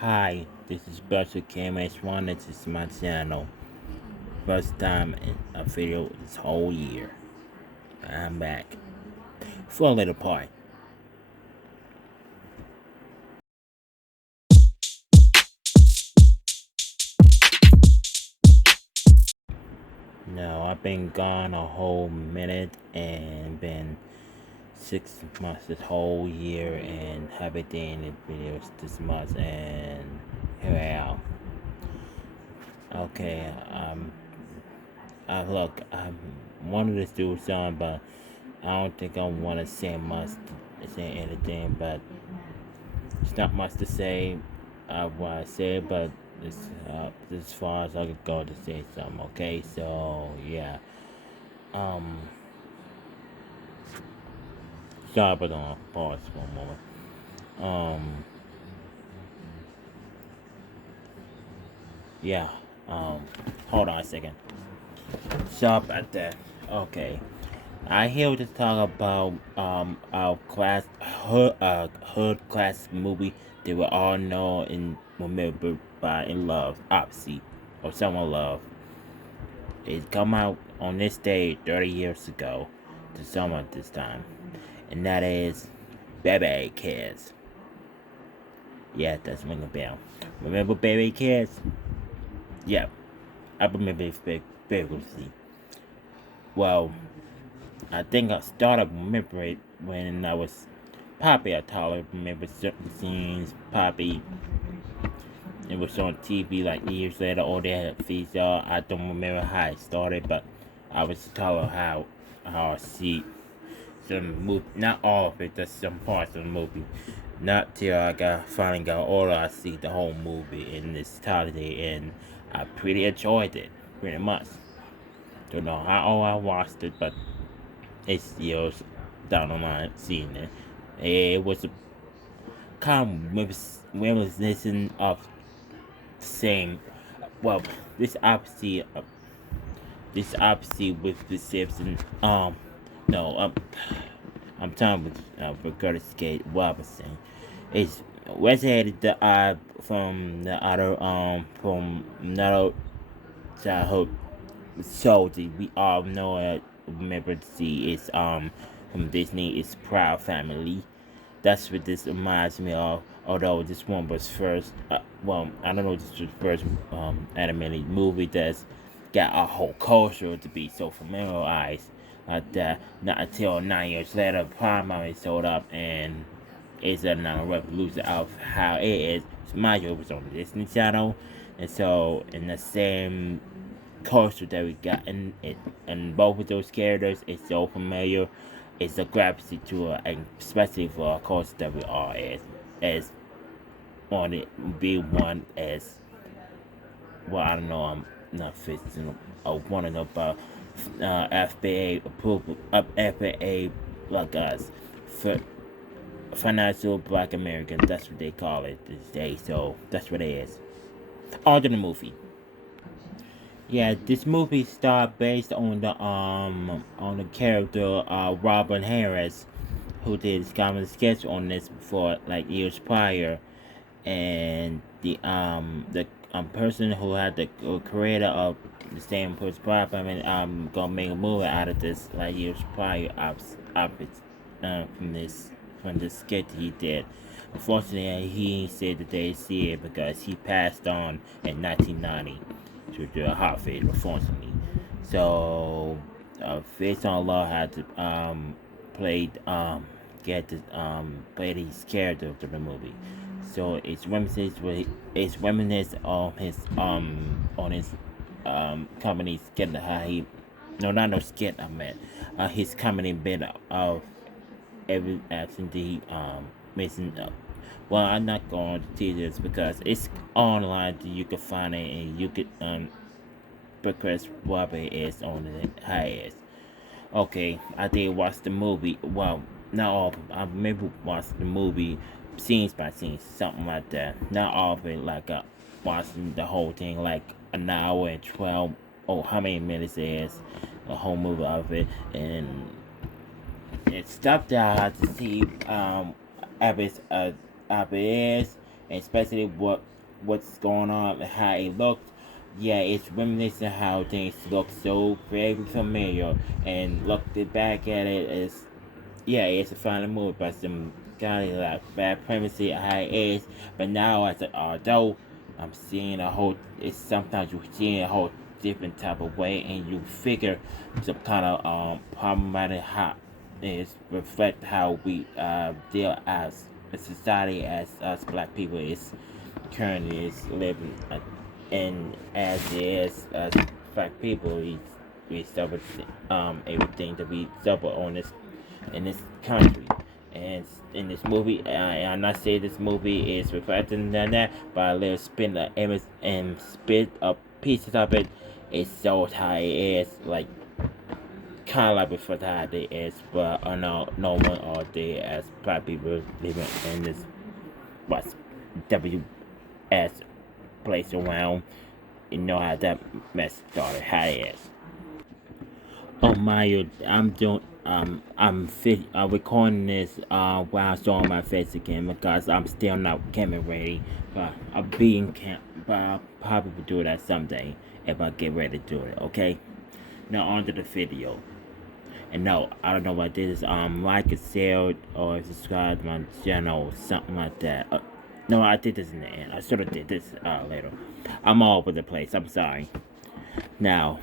Hi, this is Special Cameren. This is my channel. First time in a video this whole year. I'm back for a little part. No, I've been gone a whole minute and been 6 months this whole year and haven't done any videos this month and here I am. Okay, look, I wanted to do something, but I don't think I want to say anything, but it's not much to say. I want to say, but this as far as I could go to say something. Okay, so yeah. Um, Sorry, but pause for a moment. Um, yeah. Hold on a second. Stop at that. Okay. I here to talk about our hood class movie that we all know and remember by in love, obviously, or someone love. It come out on this day 30 years ago, to summer this time, and that is Bébé Kids. Yeah, that's ring a bell. Remember Bébé Kids? Yeah, I remember it vividly. Well, I think I started remember it when I was Poppy. I remember certain scenes. Poppy. It was on TV like years later. Or they had feature. I don't remember how it started, but I was telling how I see some movie. Not all of it, just some parts of the movie. Not till finally got older. I see the whole movie in its entirety, and I pretty enjoyed it, pretty much. Don't know how old I watched it, but it's years down the line seeing it. It was a kind of reminiscent of the same. Well, this opposite, with the Simpson. No, I'm talking with Curtis K. Robinson. It's resonated the from another childhood show that we all know and remember to see is from Disney is Proud Family. That's what this reminds me of. Although this one was first, well, I don't know, if this was the first animated movie that's got a whole culture to be so familiarized like that. Not until 9 years later, Paramount showed up and it's another revolution of how it is. Mind you, it was on the Disney Channel, and so in the same culture that we got in it, and both of those characters is so familiar. It's a gravity to it, and especially for a culture that we are as on it be one as well. I don't know. I'm not fixing. I want to know about FBA approval, FBA like us for financial Black Americans. That's what they call it these days. So that's what it is. On to the movie. Yeah, this movie started based on the character Robin Harris, who did his common sketch on this before like years prior, and the person who had the creator of the same person problem gonna make a movie out of this like years prior from this sketch he did. Unfortunately, he said that they see it because he passed on in 1990 to a heart failure, unfortunately. So, Faith on Law had to played get to play his character of the movie. So it's reminiscent on his company skit how he no not no skit I meant his company bit of every action he missing up. Well, I'm not going to teach this because it's online. You can find it and you could because Robert is on the highest. Okay, I did watch the movie. Well, not all. I maybe watched the movie scenes by scenes, something like that. Not all of it, like watching the whole thing, like an hour and 12. Oh, how many minutes it is? The whole movie of it, and it stopped out to see episodes especially what's going on and how it looked. Yeah, it's reminiscent how things look so very familiar, and looking back at it is, yeah, it's a funny movie, but some kind of like bad premise how it is. But now as an adult, I'm seeing a whole. It's sometimes you're seeing a whole different type of way, and you figure some kind of problematic how is reflect how we deal as a society, as us black people is currently is living, and as it is as black people, we suffer everything that we suffer on this in this country. And in this movie, I'm not saying this movie is reflecting on that, but a little spin the image and spit up pieces of it. It shows how it is, like kind of like reflect how it is, but no one all day as black people living in this what's WS place around. You know how that mess started, how it is. Oh Mario, I'm recording this while showing my face again because I'm still not camera ready. But I'll probably do that someday if I get ready to do it. Okay. Now on to the video. And no, I don't know what this is. Like and share or subscribe to my channel, something like that. No, I did this in the end. I should have did this later. I'm all over the place. I'm sorry. Now.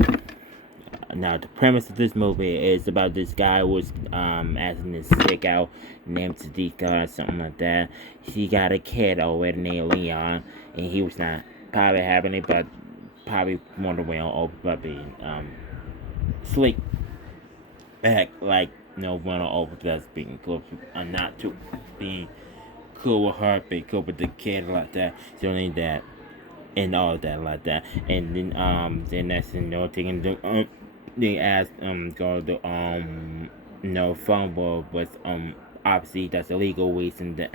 Now, the premise of this movie is about this guy who was asking this sick out named Tadika or something like that. He got a kid already named Leon, and he was not probably having it, but probably wondering over but being sleep back like running over just being cool, not to being cool with her, be cool with the kid like that. So need that and all that like that, and then that's thing they asked go to Fumble was obviously that's a legal reason that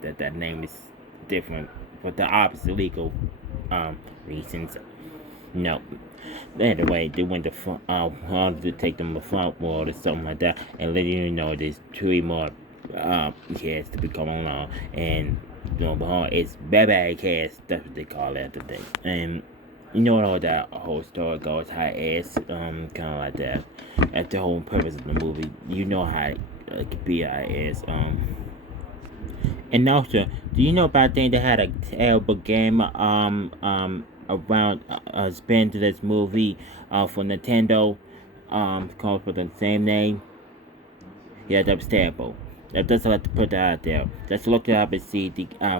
that name is different, but the opposite legal reasons. No. Anyway, they went to wanted to take them to front world or something like that, and letting you know there's 2 more kids to be coming along, and it's Bébé kids. That's what they call it today, and you know how that whole story goes, how it is, kind of like that. That's the whole purpose of the movie. You know how it could be, how it is. And also, do you know about thing that had a terrible game, around, spin to this movie, for Nintendo, called for the same name? Yeah, that was terrible. I just like to put that out there. Just look it up and see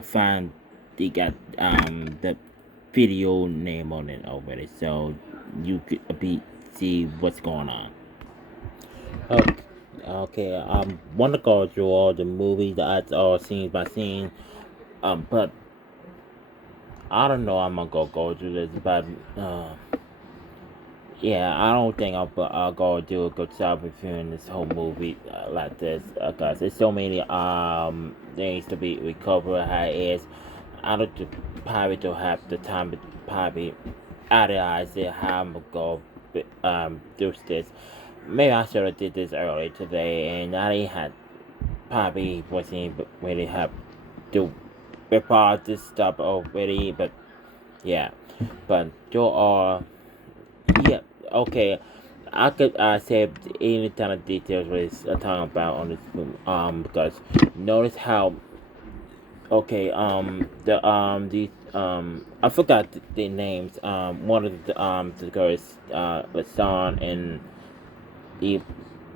find the got the video name on it already, so you could see what's going on. Okay, okay. Want to go through all the movies that all scene by scene. But I don't know. I'm gonna go through this, but yeah, I don't think I'll go do a good job reviewing this whole movie like this, cause there's so many things to be recovered. How it is, I probably don't have the time to probably analyze it. How I'm gonna go do this. Maybe I should have did this earlier today, and I didn't have probably wasn't really have to record this stuff already. But yeah, but there are yeah, okay. I could say any kind of details we're talking about on this film, because notice how okay, I forgot the names, one of the girls, Lasan, and the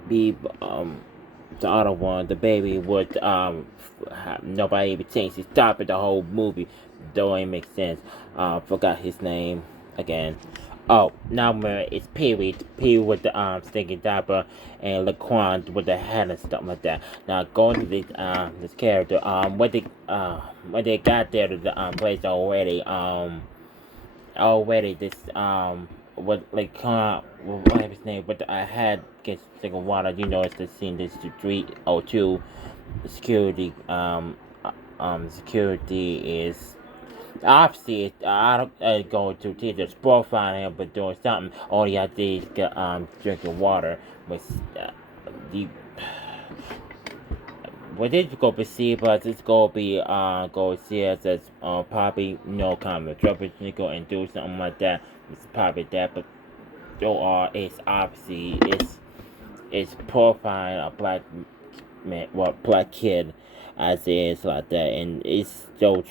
the the other one, the baby would nobody even thinks he stopped the whole movie. Don't even make sense. Forgot his name again. Oh, now it's Pee-wee. Pee with the stinking diaper, and Laquan with the hat and stuff like that. Now going to this character, when they got there to the place already this what like what his name, but I had get sick of water. You know, it's the scene. This 302 security. Security is obviously I don't go to teachers profiling him, but doing something. All he had to do is drinking water. But the what is gonna be see, but it's gonna be go see us as probably kind of trouble nickel and do something like that. It's probably that, but it's obviously it's profiling a black man, well, black kid as it is like that, and it's so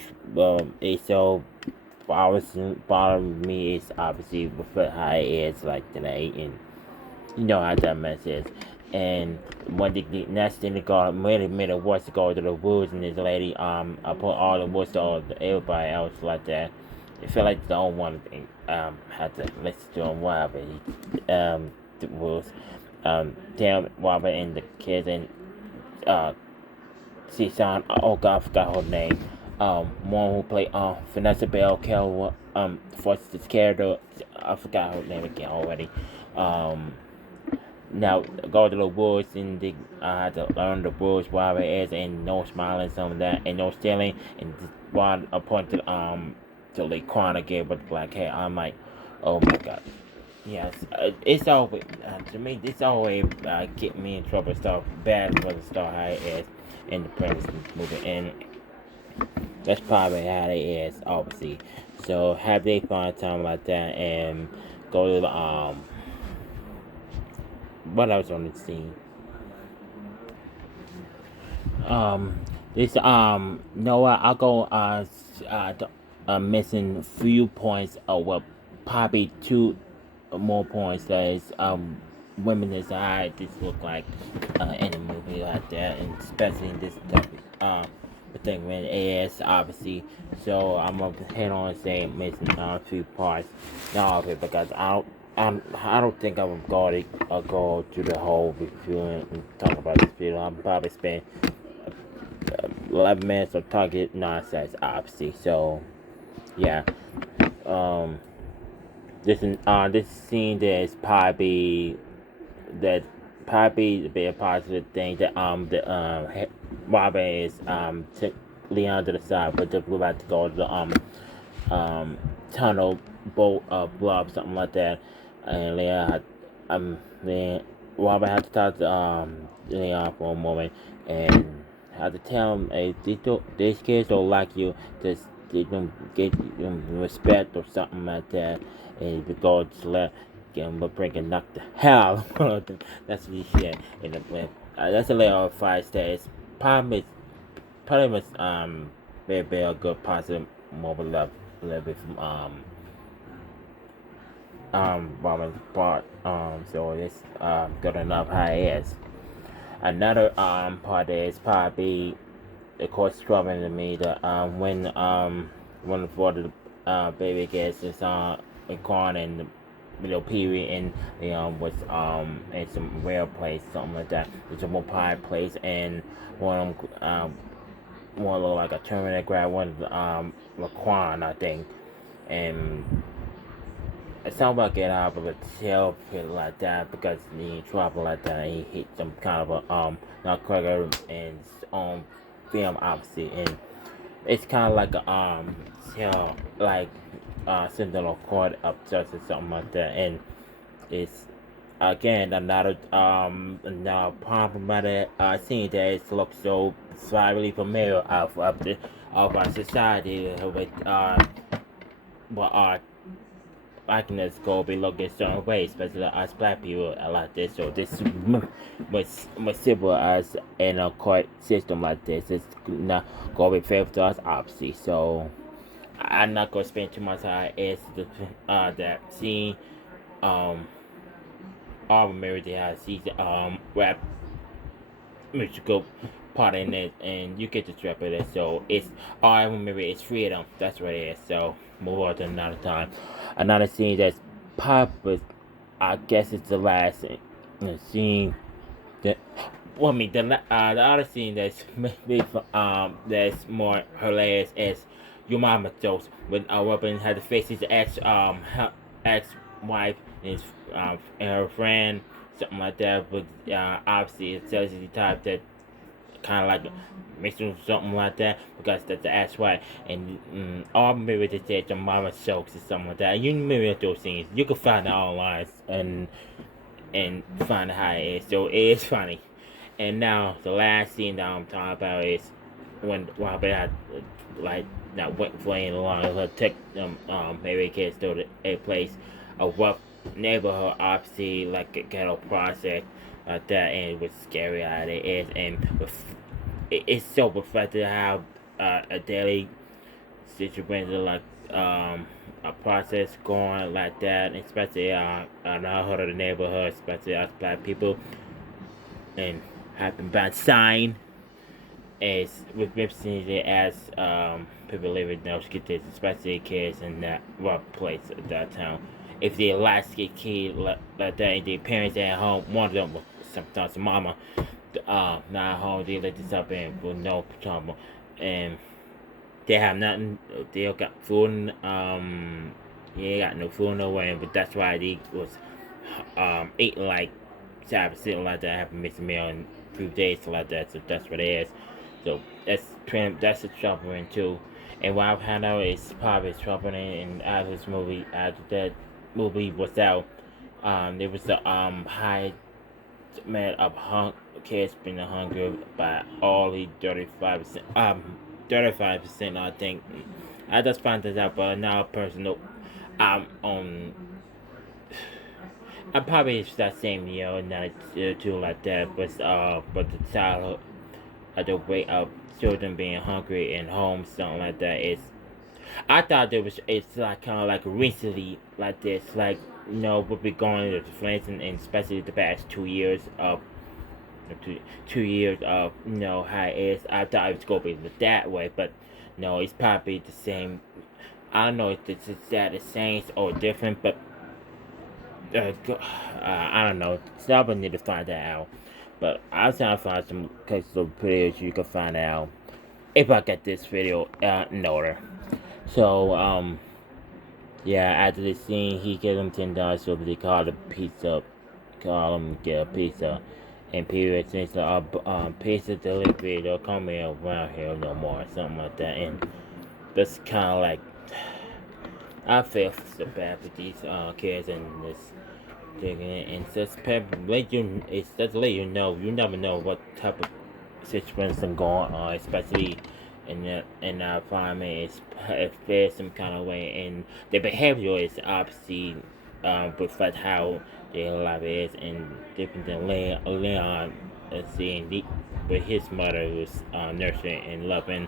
bothering me. It's obviously with how it is like today, and you know how that mess is. And when the next thing they got made it worse to go to the woods, and this lady I put all the woods to everybody else like that. I feel like the only one had to listen to him whatever the rules. Damn Robert and the kids and uh Season, oh god, I forgot her name. One who played Vanessa Bell Kell for this character, I forgot her name again already. Um Now go to the woods and I had to learn the rules while it is, and no smiling, some of that, and no stealing, and just one appointed to the corner again with black hair. I'm like, oh my god. Yes, it's always to me. This always get me in trouble. Stuff bad for the star how it is in the premise movie, and that's probably how it is, obviously. So have they fun time like that, and go to the what else on the scene? This Noah, I'll go missing few points. Well, probably two more points that is women desire this look like in a movie like that, and especially in this type of thing when it is obviously. So I'm gonna head on and say missing a few parts, not all of it, because I don't think I would go to the whole review and talk about this video. I'm probably spend 11 minutes of talking nonsense, obviously. So yeah, um, this scene that is probably be a positive thing that Robin is took Leon to the side, but they're about to go to the tunnel boat blob something like that, and then Robin had to talk to Leon for a moment and had to tell him, hey, these kids don't like you, just they don't get respect or something like that, and because let him bring knock the hell out of them. That's what he said. And that's a little advice that is probably was very a good positive mobile love a little bit from Robin's part. So it's good enough how it is. Another part is probably of course troubling to me that when for the baby gets his corn in the middle period, and was in some rare place, something like that. It's a more pie place, and one of them more look like a Terminator grab one of the Laquan, I think, and it sounds like get out of a tail pit like that because he trouble like that, and he hit some kind of a nutcracker and film obviously, and it's kind of like a like sentinel cord up just or something like that, and it's again another problematic scene that it looks so slightly familiar of our society with but likeness go be looking certain ways, especially as black people like this. So this much simple as in a court system like this. It's not gonna be fair to us, obviously. So I'm not gonna spend too much time as the that scene. All married has sees rap musical part in it, and you get the strap of it. So it's all I remember is freedom. That's what it is. So move on to another time. Another scene that's pop, but I guess it's the last scene that. Well, I mean the other scene that's maybe that's more hilarious is your mama jokes when Robin had to face his ex wife and his and her friend, something like that. But obviously it tells you the type that kind of like makes him something like that because that's the ass white, and all maybe they said your mama jokes or something like that. You remember those scenes, you can find it online and find how it is. So it is funny, And now the last scene that I'm talking about is when Robert had like not went playing along with took maybe kids to a place, a rough neighborhood, obviously like a ghetto project like that, and it was scary how it is, and it's so reflective how a daily situation like a process going like that, especially in our hood of the neighborhood, especially us black people, and happen by sign as with represented as people living in those kids, especially kids in that rough place of that town. If they last get kid like that, and their parents at home, one of them, sometimes the mama, not home, they let this up in with no trouble, and they have nothing. They don't got food. You ain't got no food nowhere, but that's why they was eating like sitting like that, having missed a meal in a few days like that. So that's what it is. So that's a troubling too. And what I've found out is probably troubling. And after this movie, after that movie was out, there was the high man of kids being hungry by only 35%. 35%, I think. I just found this out, but now personal. On I probably it's that same year, not too like that, but the child, the rate of children being hungry in homes, something like that is. I thought there was it's like kind of like recently like this, like we'll be going to France and especially the past 2 years of 2 years of how it is. I thought it was gonna be that way, but no, it's probably the same. I don't know if it's that the same or different, but I don't know. Someone need to find that out. But I'll try to find some cases of videos you can find out if I get this video in order. So yeah, after the scene, he gave him $10 so they call the pizza, call him get a pizza. And people since the pizza delivery don't come in around here no more, something like that. And that's kind of like I feel so bad for these kids and this thing, and just let you, it's just let you know you never know what type of situation going on, especially in our environment. If there's some kind of way, and the behavior is obviously reflect how their life is, and different than Leon, seeing with his mother who's nurturing and loving,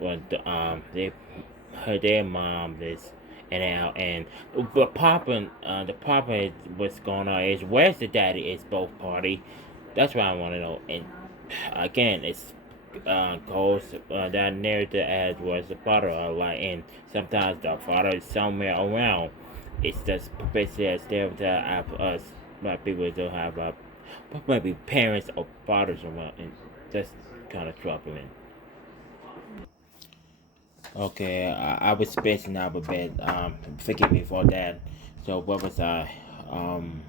when their mom is and out, and but the Papa is what's going on is where's the daddy is both party. That's what I want to know. And again, it's goes that narrative as was the father like, and sometimes the father is somewhere around. It's just basically a stereotype of us black people don't have maybe parents or fathers around, and that's kind of troubling. Okay, I was spacing out a bit. Forgive me for that. So what was I? Um,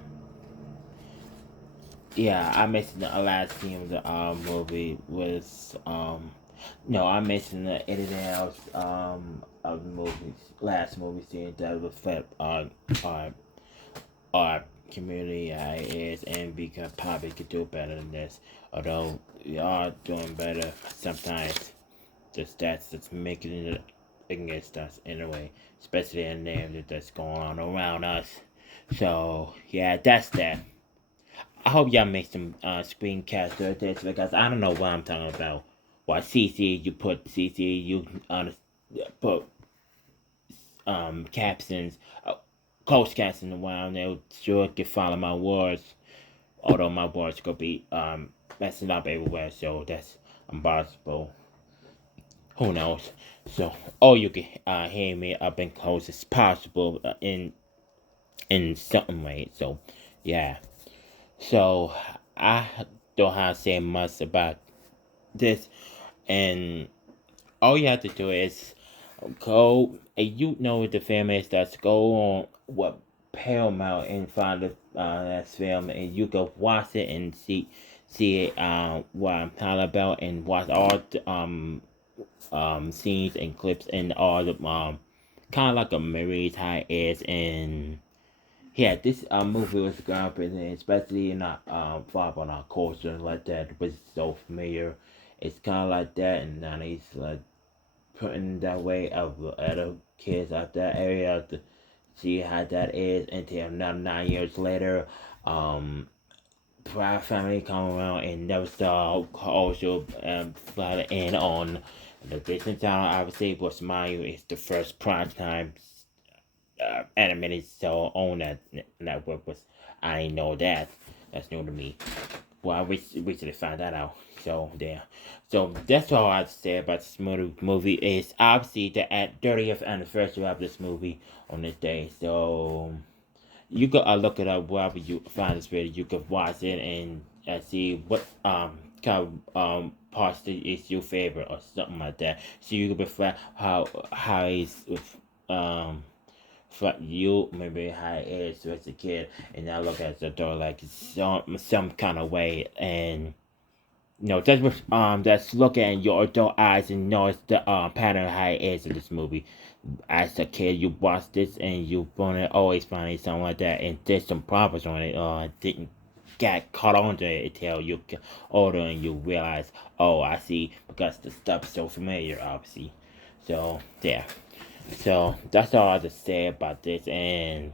yeah, I mentioned the last scene of the movie was no, I mentioned the anything else of the movies last movie scene that would affect our our community is, and we could probably could do better than this. Although we are doing better sometimes, the stats that's making it against us anyway, especially in the narrative that's going on around us. So yeah, that's that. I hope y'all make some screencasts of this because I don't know what I'm talking about. Why CC you put CC you put captions, close captions around there. Sure can follow my words, although my words could be messing up everywhere. So that's impossible. Who knows? So, or you can hear me up and close as possible in some way. So, yeah. So, I don't have to say much about this, and all you have to do is go, and you know the film is that's go on what Paramount and find the that film, and you can watch it and see it what I'm talking about, and watch all the scenes and clips and all the kind of like a Marie type is in Yeah, this movie was groundbreaking, especially in vibe on our culture like that, was so familiar. It's kind of like that, and now he's like putting that way of other kids out that area to see how that is until now 9 years later. Um, Proud Family come around and never saw also slide in on the Disney Channel. Obviously, was Mario is the first prime time animated show on that network. Was I didn't know that. That's new to me. Well, I recently found that out. So there. So that's all I have to say about this movie. Is obviously the 30th anniversary of this movie on this day. So you could look it up wherever you find this video. You could watch it and see what kind of parts is your favorite or something like that. So you could prefer how it's um for you, maybe how it is as a kid, and I look at the door like some kind of way, and that's looking at your adult eyes and knows the pattern how it is in this movie. As a kid, you watch this and you wanna always find something like that, and there's some problems on it. Didn't get caught on to it until you get older and you realize, oh, I see, because the stuff's so familiar, obviously. So yeah. So that's all I have to say about this, and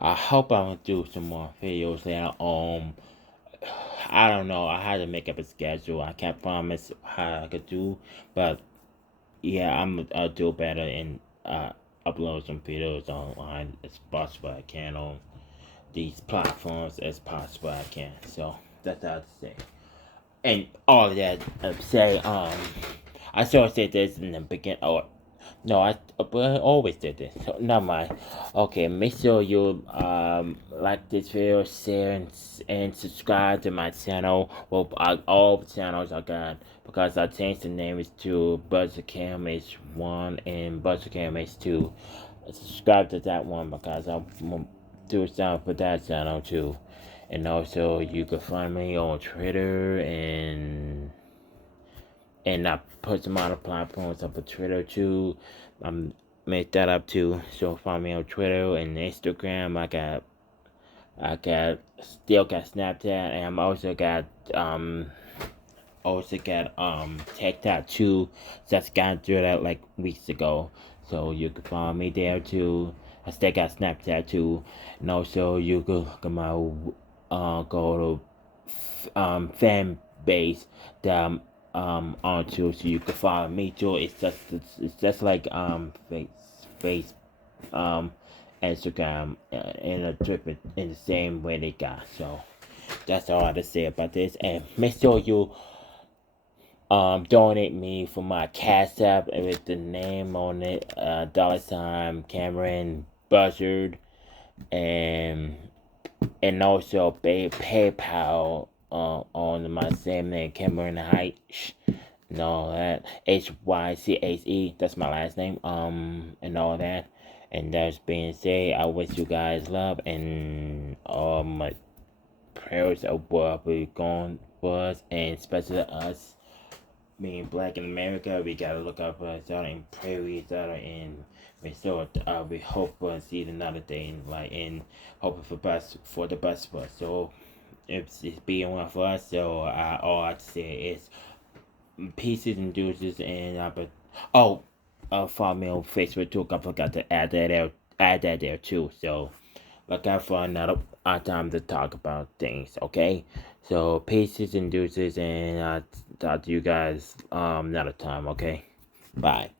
I hope I'm gonna do some more videos later. I don't know. I had to make up a schedule. I can't promise how I could do, but yeah, I'll do better and upload some videos online as possible I can on these platforms as possible I can. So that's all I have to say. And all of that say I sort of said this in the beginning. Oh no, but I always did this. So never mind. Okay, make sure you like this video, share, and subscribe to my channel. Well, all the channels I got, because I changed the name to Buzzer Cam H1 and Buzzer Cam H2. Subscribe to that one because I'll do something for that channel too. And also, you can find me on Twitter and I put some other platforms up on Twitter too. I'm make that up too. So find me on Twitter and Instagram. Still got Snapchat, and I'm also got TikTok too. Just got through that like weeks ago. So you can find me there too. I still got Snapchat too, and also you could come out go to Fanbase that on too, so you can follow me too. It's just like face Instagram in a trip in the same way they got. So that's all I have to say about this, and make sure you donate me for my Cashapp with the name on it, $ camerenbuzzer, and also PayPal on my same name, Cameron Height, and all that. HYCHE, that's my last name. And all that. And that's being said, I wish you guys love, and all my prayers of what we're going for us, and especially us being black in America. We gotta look out for each other and pray with each other, and we hope for see another day, and hoping for the best for us. So it's being one for us. So all I have to say is pieces and deuces, and follow me on Facebook too. I forgot to add that there too. So look out for another time to talk about things. Okay. So pieces and deuces, and I'll talk to you guys another time. Okay. Bye.